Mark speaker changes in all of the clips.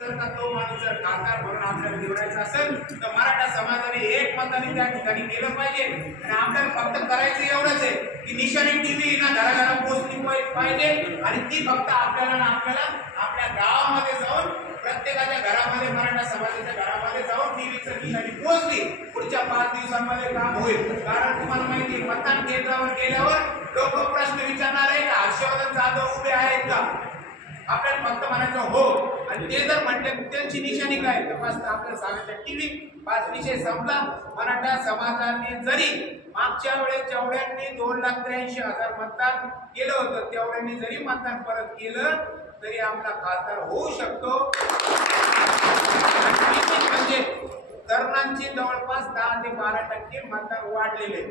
Speaker 1: जर का तो माणूस जर खासदार म्हणून आपल्याला निवडायचा असेल तर मराठा समाजाने एक मताने त्या ठिकाणी गेलं पाहिजे. आणि आपल्याला फक्त करायचं एवढंच आहे की निशाणी टीव्ही ना घराघरा पोहोचली पाहिजे. आणि ती फक्त आपल्याला ना आपल्याला आपल्या गावामध्ये जाऊन प्रत्येकाच्या घरामध्ये मराठा समाजाच्या घरामध्ये जाऊन टीव्हीचं निशाणी पोहोचली. पुढच्या पाच दिवसांमध्ये काम होईल. कारण तुम्हाला माहिती मतदान केंद्रावर गेल्यावर लोक प्रश्न विचारणार आहे का? हर्षवर्धन जाधव उभे आहेत का? आपल्याला फक्त म्हणायचं हो. आणि ते जर म्हटले त्यांची निशाणी काय? तर बस आपल्याला सांगायचं टीव्ही पाच विषय संपला. मराठा समाजाने जरी मागच्या वेळेस जेवढ्यांनी दोन लाख त्र्याऐंशी हजार मतदान केलं होतं तेवढ्यांनी जरी मतदान परत केलं तरी आपला खासदार होऊ शकतो. म्हणजे तरुणांची जवळपास दहा ते बारा टक्के मतदान वाढलेले.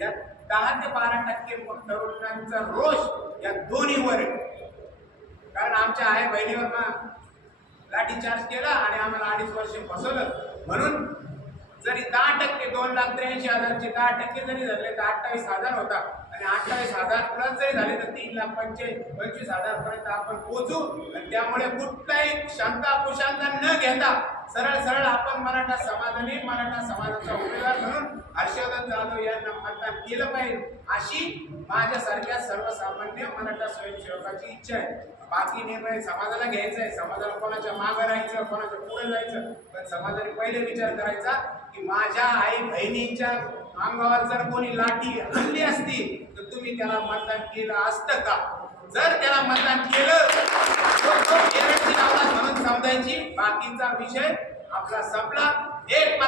Speaker 1: या दहा ते बारा टक्के तरुणांचा रोष या दोन्हीवर आहे. कारण आमच्या आई बहिणीवर लाठी चार्ज केला आणि आम्हाला अडीच वर्ष फसवलं. म्हणून जरी दहा टक्के दोन लाख त्र्याऐंशी हजारचे दहा टक्के जरी झाले तर अठ्ठावीस हजार होता. आणि अठ्ठावीस हजार प्लस जरी झाले तर तीन लाख पंचे पंचवीस हजारपर्यंत आपण पोहोचू. आणि त्यामुळे कुठलाही शांता कुशांता न घेता सरळ सरळ आपण मराठा समाजाने मराठा समाजाचा उमेदवार म्हणून हर्षवर्धन जाधव यांना मतदान केलं पाहिजे अशी माझ्यासारख्या सर्वसामान्य मराठा स्वयंसेवकाची इच्छा आहे. बाकी निर्णय समाजाला घ्यायचा आहे. समाजाला कोणाच्या मागं राहायचं कोणाच्या पुढे जायचं? पण समाजाने पहिले विचार करायचा की माझ्या आई बहिणीच्या अंगावर जर कोणी लाठी हल्ली असती तर तुम्ही त्याला मतदान केलं असतं का? जर त्याला मतदान केलं तर म्हणून समजायची बाकीचा विषय आपला संपला. एक